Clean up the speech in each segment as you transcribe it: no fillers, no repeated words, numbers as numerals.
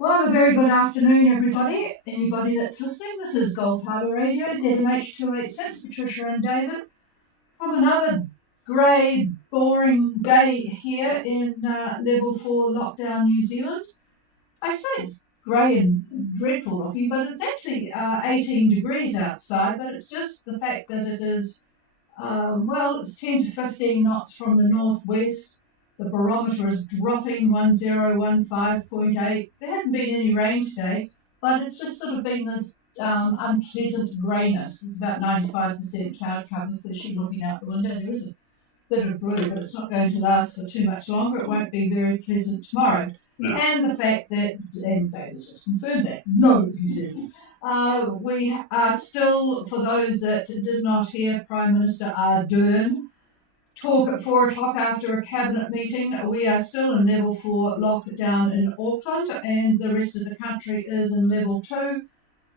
Well, a very good afternoon, everybody. Anybody that's listening, this is Gulf Harbour Radio, ZMH286, Patricia and David, from another grey, boring day here in Level 4 lockdown New Zealand. I say it's grey and dreadful looking, but it's actually 18 degrees outside, but it's just the fact that it is, it's 10 to 15 knots from the northwest. The barometer is dropping 1015.8. There hasn't been any rain today, but it's just sort of been this unpleasant greyness. It's about 95% cloud cover, so she's looking out the window. There is a bit of blue, but it's not going to last for too much longer. It won't be very pleasant tomorrow. No. And the fact that, and David's just confirmed that, no, he says, we are still, for those that did not hear Prime Minister Ardern talk at 4 o'clock after a cabinet meeting, we are still in level 4 lockdown in Auckland, and the rest of the country is in level 2.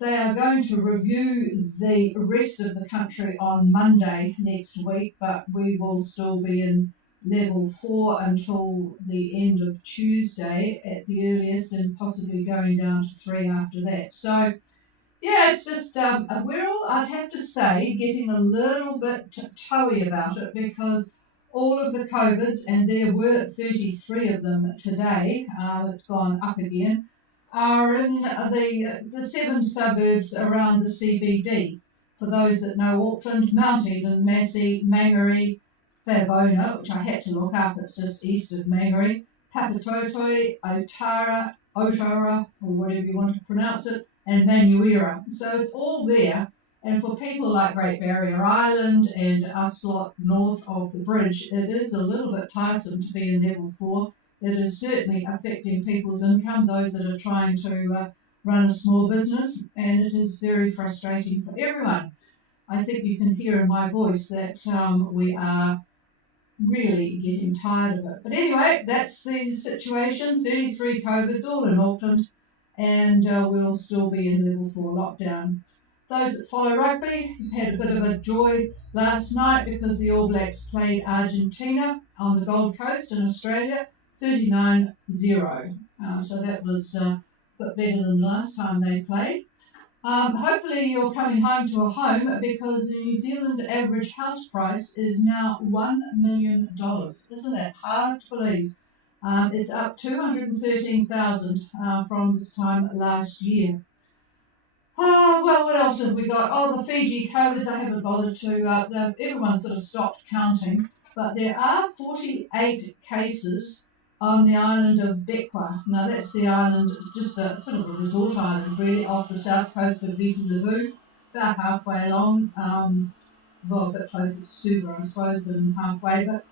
They are going to review the rest of the country on Monday next week, but we will still be in level 4 until the end of Tuesday at the earliest, and possibly going down to 3 after that. So yeah, it's just, we're all, I'd have to say, getting a little bit toey about it, because all of the COVIDs, and there were 33 of them today, it's gone up again, are in the 7 suburbs around the CBD. For those that know Auckland, Mount Eden, Massey, Mangere, Favona, which I had to look up, it's just east of Mangere, Papatotoi, Otara, or whatever you want to pronounce it, and Manuira. So it's all there, and for people like Great Barrier Island and us lot north of the bridge, it is a little bit tiresome to be in level 4. It is certainly affecting people's income, those that are trying to run a small business, and it is very frustrating for everyone. I think you can hear in my voice that we are really getting tired of it. But anyway, that's the situation. 33 COVIDs, all in Auckland, and we'll still be in level 4 lockdown. Those that follow rugby had a bit of a joy last night because the All Blacks played Argentina on the Gold Coast in Australia, 39-0. So that was a bit better than the last time they played. Hopefully you're coming home to a home, because the New Zealand average house price is now $1 million. Isn't that hard to believe? It's up 213,000 from this time last year. Well, what else have we got? Oh, the Fiji COVIDs, I haven't bothered to, everyone sort of stopped counting, but there are 48 cases on the island of Bekwa. Now that's the island, it's just a sort of a resort island really, off the south coast of Viti Levu, about halfway along, well, a bit closer to Suva, I suppose, than halfway, but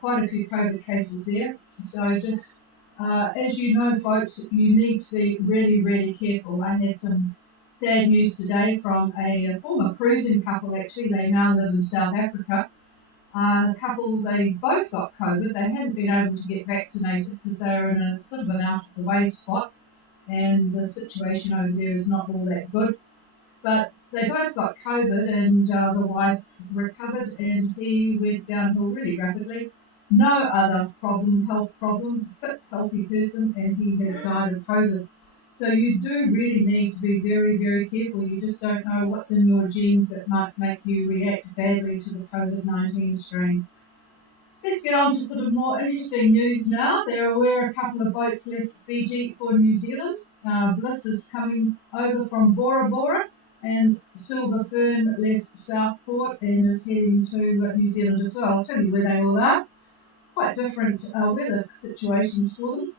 quite a few COVID cases there. So just, as you know, folks, you need to be really, really careful. I had some sad news today from a former cruising couple, actually. They now live in South Africa. The couple, they both got COVID. They hadn't been able to get vaccinated because they were in a sort of an out-of-the-way spot, and the situation over there is not all that good. But they both got COVID, and the wife recovered, and he went downhill really rapidly. No other health problems, fit, healthy person, and he has died of COVID. So you do really need to be very, very careful. You just don't know what's in your genes that might make you react badly to the COVID-19 strain. Let's get on to sort of more interesting news now. There were a couple of boats left Fiji for New Zealand. Bliss is coming over from Bora Bora, and Silver Fern left Southport and is heading to New Zealand as well. I'll tell you where they all are. Quite different weather situations for them.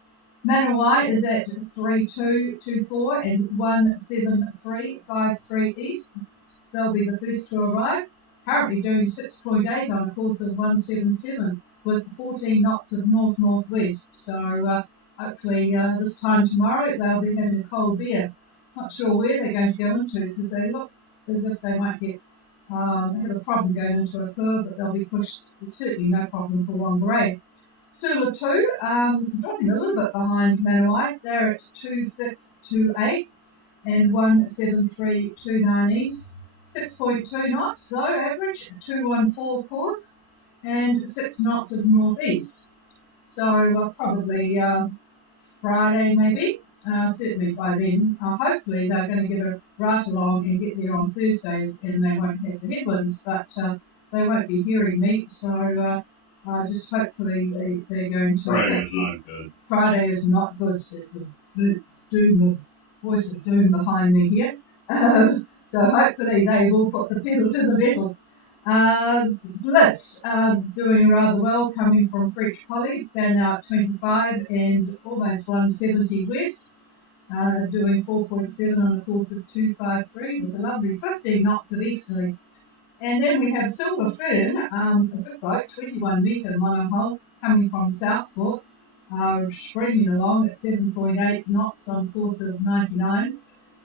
Manawai is at 3224 and 17353 east. They'll be the first to arrive. Currently doing 6.8 on a course of 177 with 14 knots of north-northwest. So hopefully this time tomorrow they'll be having a cold beer. Not sure where they're going to go into, because they look as if they might have a problem going into a curve, but they'll be pushed. There's certainly no problem for Whangarei. Sula 2, dropping a little bit behind Manawai. They're at 2628 and 17329 east. 6.2 knots, though, average, 214 course, and 6 knots of northeast. So probably Friday, maybe. certainly by then. Hopefully they're going to get a right along and get there on Thursday and they won't have the headwinds, but they won't be hearing me, so just hopefully they're going to... Friday is not good. Friday is not good, says the voice of doom behind me here. So hopefully they will put the pedal to the metal. Bliss doing rather well, coming from French Poly. They're now at 25 and almost 170 west, doing 4.7 on a course of 253 with a lovely 15 knots of easterly. And then we have Silver Fern, a big boat, 21 metre monohull, coming from Southport, spreading along at 7.8 knots on course of 99.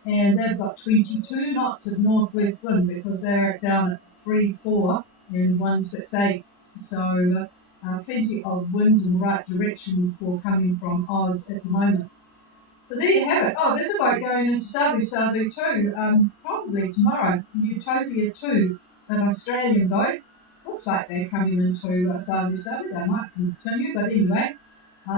And they've got 22 knots of northwest wind because they're down at 3.4 and 168. So plenty of wind in the right direction for coming from Oz at the moment. So there you have it. Oh, there's a boat going into Sabu too, probably tomorrow. Utopia 2, an Australian boat. Looks like they're coming into Sabu. They might continue, but anyway,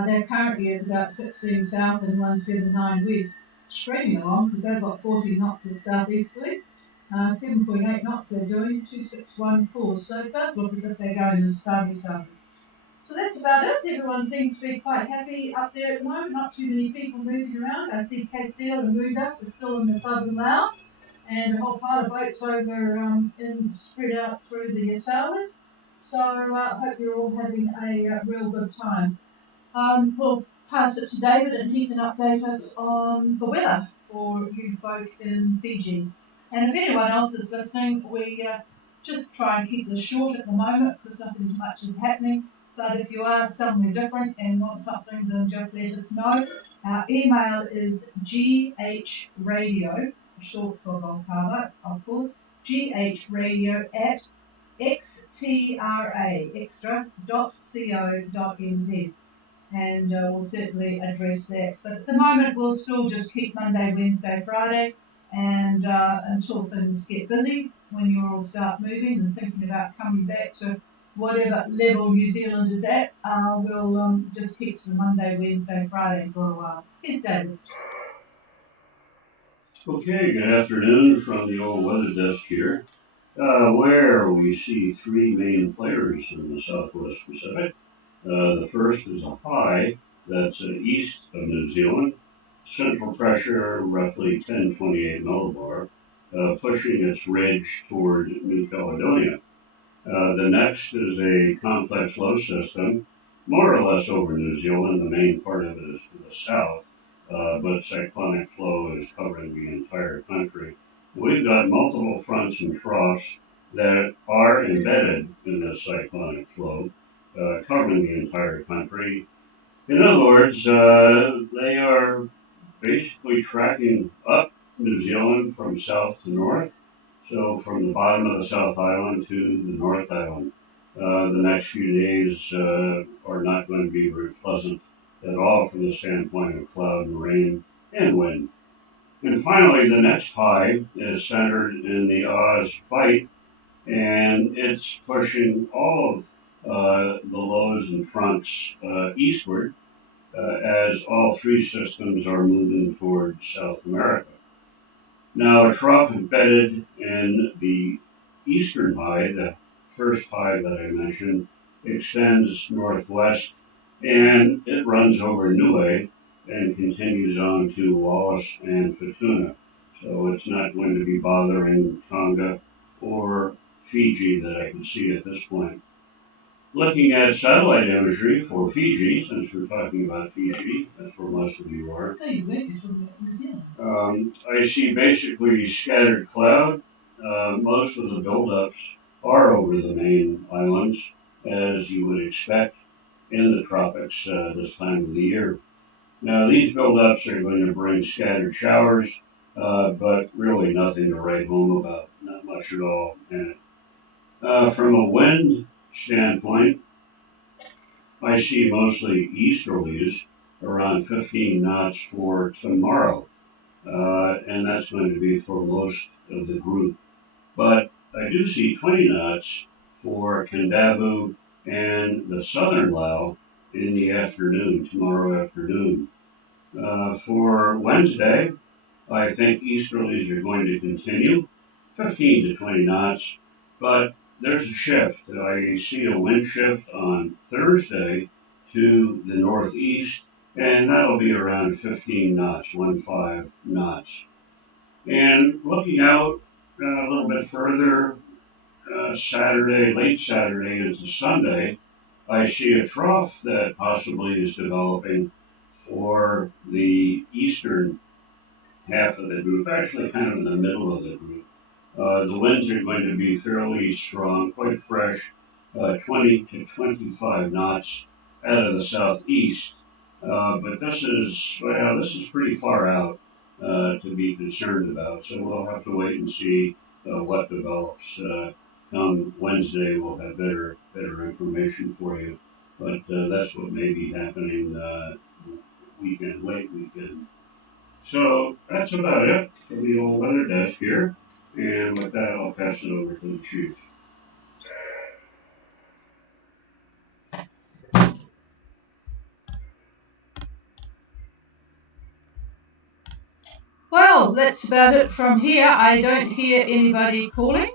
they're currently at about 16 south and 179 west, spreading along because they've got 14 knots of southeasterly. 7.8 knots they're doing, 261 course. So it does look as if they're going into Sabu. So that's about it. Everyone seems to be quite happy up there at the moment. Not too many people moving around. I see Castile and Moondust are still in the southern Lao, and a whole pile of boats over spread out through the Sours. So I hope you're all having a real good time. We'll pass it to David and he can update us on the weather for you folk in Fiji. And if anyone else is listening, we just try and keep this short at the moment because nothing much is happening. But if you are somewhere different and want something, then just let us know. Our email is ghradio, short for Gulf Harbour, of course, ghradio at extra.co.nz. And we'll certainly address that. But at the moment, we'll still just keep Monday, Wednesday, Friday, and until things get busy, when you all start moving and thinking about coming back to whatever level New Zealand is at, we'll just keep to the Monday, Wednesday, Friday for a while. Here's David. Okay, good afternoon from the old weather desk here, where we see three main players in the Southwest Pacific. The first is a high that's east of New Zealand, central pressure roughly 1028 millibar, pushing its ridge toward New Caledonia. The next is a complex low system, more or less over New Zealand. The main part of it is to the south, but cyclonic flow is covering the entire country. We've got multiple fronts and troughs that are embedded in this cyclonic flow, covering the entire country. In other words, they are basically tracking up New Zealand from south to north. So from the bottom of the South Island to the North Island, the next few days are not going to be very pleasant at all from the standpoint of cloud and rain and wind. And finally, the next high is centered in the Oz Bight, and it's pushing all of the lows and fronts eastward as all three systems are moving toward South America. Now, a trough embedded in the eastern high, the first high that I mentioned, extends northwest, and it runs over Niue and continues on to Wallis and Futuna. So it's not going to be bothering Tonga or Fiji that I can see at this point. Looking at satellite imagery for Fiji, since we're talking about Fiji, that's where most of you are. I see basically scattered cloud. Most of the buildups are over the main islands, as you would expect in the tropics this time of the year. Now, these buildups are going to bring scattered showers, but really nothing to write home about, not much at all in it. From a wind standpoint, I see mostly easterlies around 15 knots for tomorrow, and that's going to be for most of the group. But I do see 20 knots for Kendavu and the southern Lao in the afternoon, tomorrow afternoon. For Wednesday, I think easterlies are going to continue, 15 to 20 knots, but there's a shift. I see a wind shift on Thursday to the northeast, and that'll be around 15 knots, 15 knots. And looking out a little bit further, Saturday, late Saturday into Sunday, I see a trough that possibly is developing for the eastern half of the group, actually kind of in the middle of the group. The winds are going to be fairly strong, quite fresh, 20 to 25 knots out of the southeast. But this is pretty far out to be concerned about. So we'll have to wait and see what develops. Come Wednesday, we'll have better information for you. But that's what may be happening late weekend. So that's about it for the old weather desk here. And with that, I'll pass it over to the chief. Well, that's about it from here. I don't hear anybody calling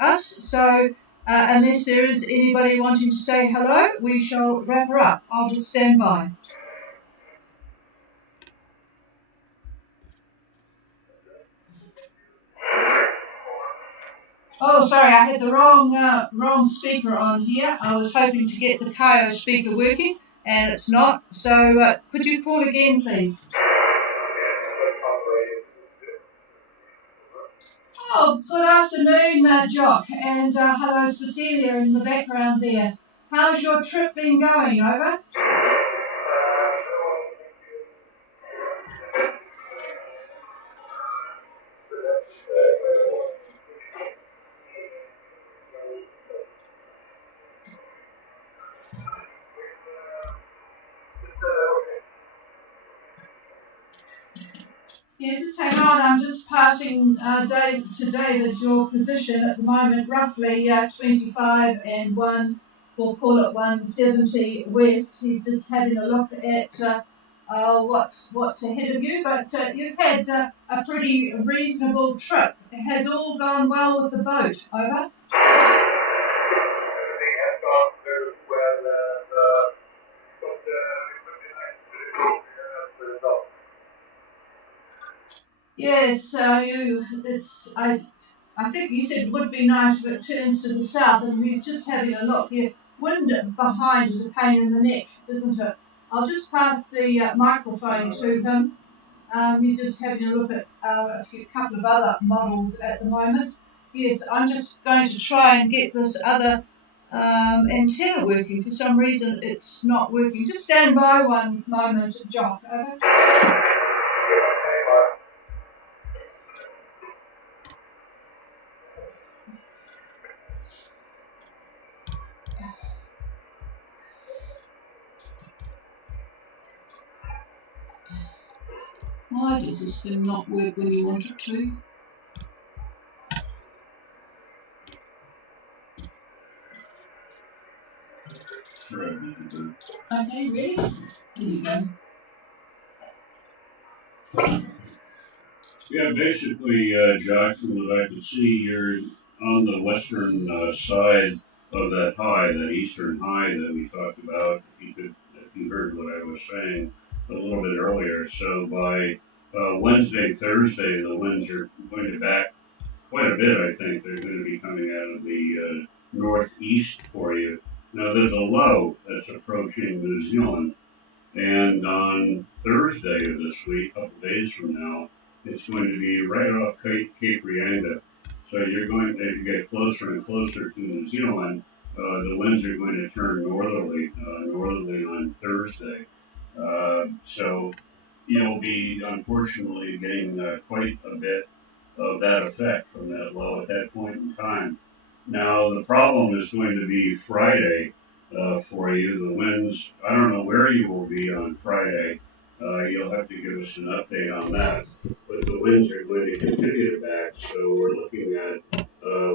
us, so unless there is anybody wanting to say hello, we shall wrap her up. I'll just stand by. Oh, sorry, I had the wrong speaker on here. I was hoping to get the Kaio speaker working, and it's not. So could you call again, please? Oh, good afternoon, Jock, and hello, Cecilia, in the background there. How's your trip been going, over? Yeah, just hang on. I'm just passing to David your position at the moment, roughly 25 and 1, we'll call it 170 west. He's just having a look at what's ahead of you, but you've had a pretty reasonable trip. Has all gone well with the boat, over? Yes, I think you said it would be nice if it turns to the south, and he's just having a look here. Wind behind is a pain in the neck, isn't it? I'll just pass the microphone to him. He's just having a look at couple of other models at the moment. Yes, I'm just going to try and get this other antenna working. For some reason, it's not working. Just stand by one moment, Jock. Over. Why does this thing not work when you want it to? Okay, ready? Here you go. Yeah, basically, Jack, from what I could see, you're on the western side of that high, that eastern high that we talked about. If you heard what I was saying a little bit earlier. So by Wednesday, Thursday, the winds are going to back quite a bit. I think they're going to be coming out of the northeast for you. Now there's a low that's approaching New Zealand, and on Thursday of this week, a couple days from now, it's going to be right off Cape Reinga. So you're going, as you get closer and closer to New Zealand, the winds are going to turn northerly on Thursday. So you'll be unfortunately getting quite a bit of that effect from that low at that point in time. Now the problem is going to be Friday for you. The winds, I don't know where you will be on Friday. You'll have to give us an update on that. But the winds are going to continue to back, so we're looking at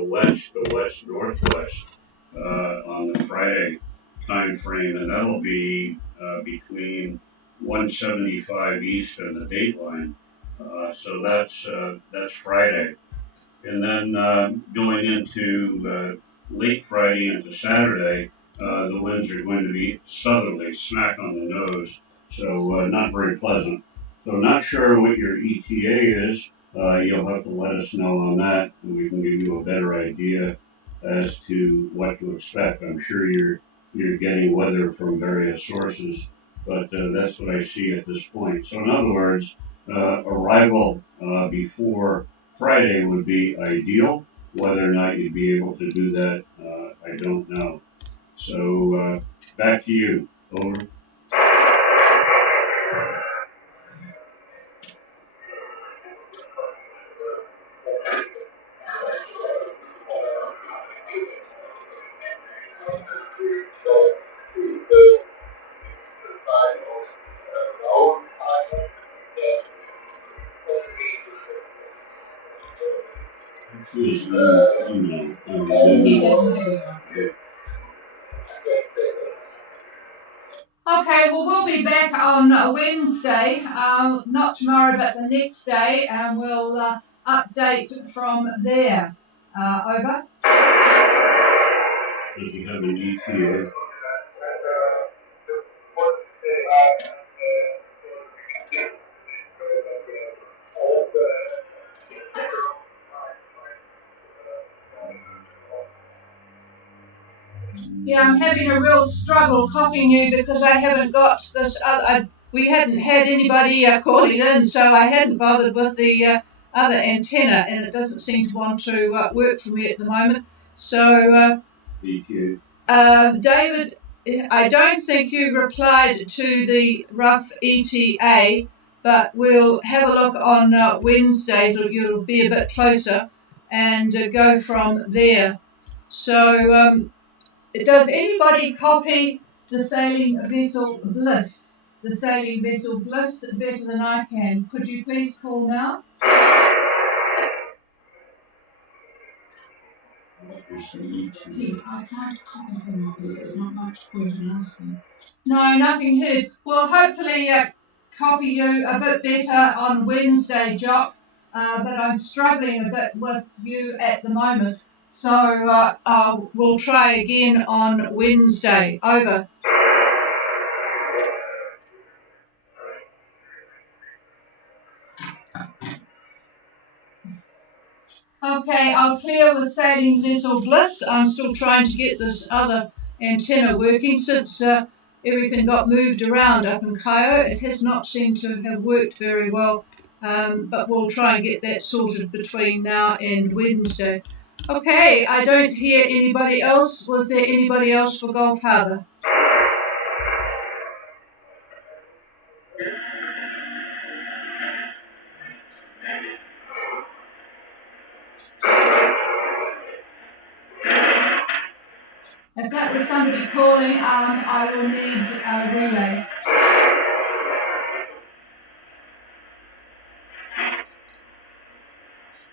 west northwest on the Friday time frame, and that'll be between 175 east and the dateline. So that's Friday. And then going into late Friday into Saturday, the winds are going to be southerly, smack on the nose, so not very pleasant. So not sure what your ETA is. You'll have to let us know on that, and we can give you a better idea as to what to expect. I'm sure you're getting weather from various sources, but that's what I see at this point. So in other words, arrival before Friday would be ideal. Whether or not you'd be able to do that, I don't know. So back to you. Over. He doesn't hear you. Okay, well, we'll be back on Wednesday, not tomorrow, but the next day, and we'll update from there. Over. Does he have an ETA? Yeah, I'm having a real struggle copying you because I haven't got this. We hadn't had anybody calling in, so I hadn't bothered with the other antenna, and it doesn't seem to want to work for me at the moment. So, David, I don't think you replied to the rough ETA, but we'll have a look on Wednesday. It'll be a bit closer, and go from there. So. Does anybody copy the sailing vessel Bliss? The sailing vessel Bliss better than I can. Could you please call now? I can't copy him, obviously. There's not much point in asking. No, nothing heard. We'll hopefully copy you a bit better on Wednesday, Jock, but I'm struggling a bit with you at the moment. So we'll try again on Wednesday. Over. Okay, I'll clear with sailing vessel Bliss. I'm still trying to get this other antenna working since everything got moved around up in Cairo. It has not seemed to have worked very well, but we'll try and get that sorted between now and Wednesday. Okay, I don't hear anybody else. Was there anybody else for Gulf Harbour? If that was somebody calling, I will need a relay.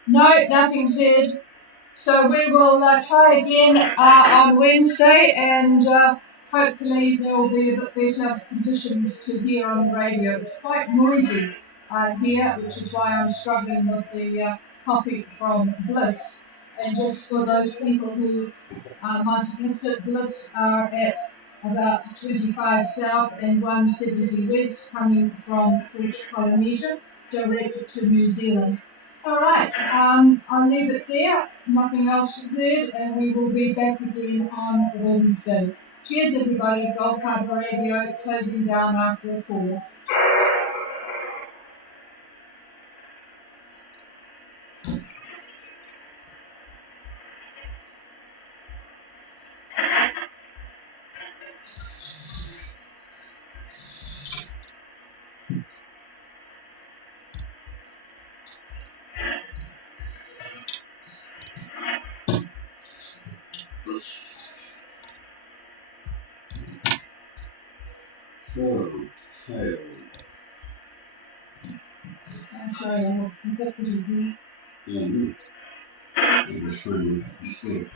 No, nothing heard. So we will try again on Wednesday, and hopefully there will be a bit better conditions to hear on the radio. It's quite noisy here, which is why I'm struggling with the copy from Bliss. And just for those people who might have missed it, Bliss are at about 25 south and 170 west, coming from French Polynesia, direct to New Zealand. All right, I'll leave it there. Nothing else heard, and we will be back again on Wednesday. Cheers, everybody. Gulf Harbour Radio closing down after a pause. I'm sorry, I'm a bit busy here. I'm just trying to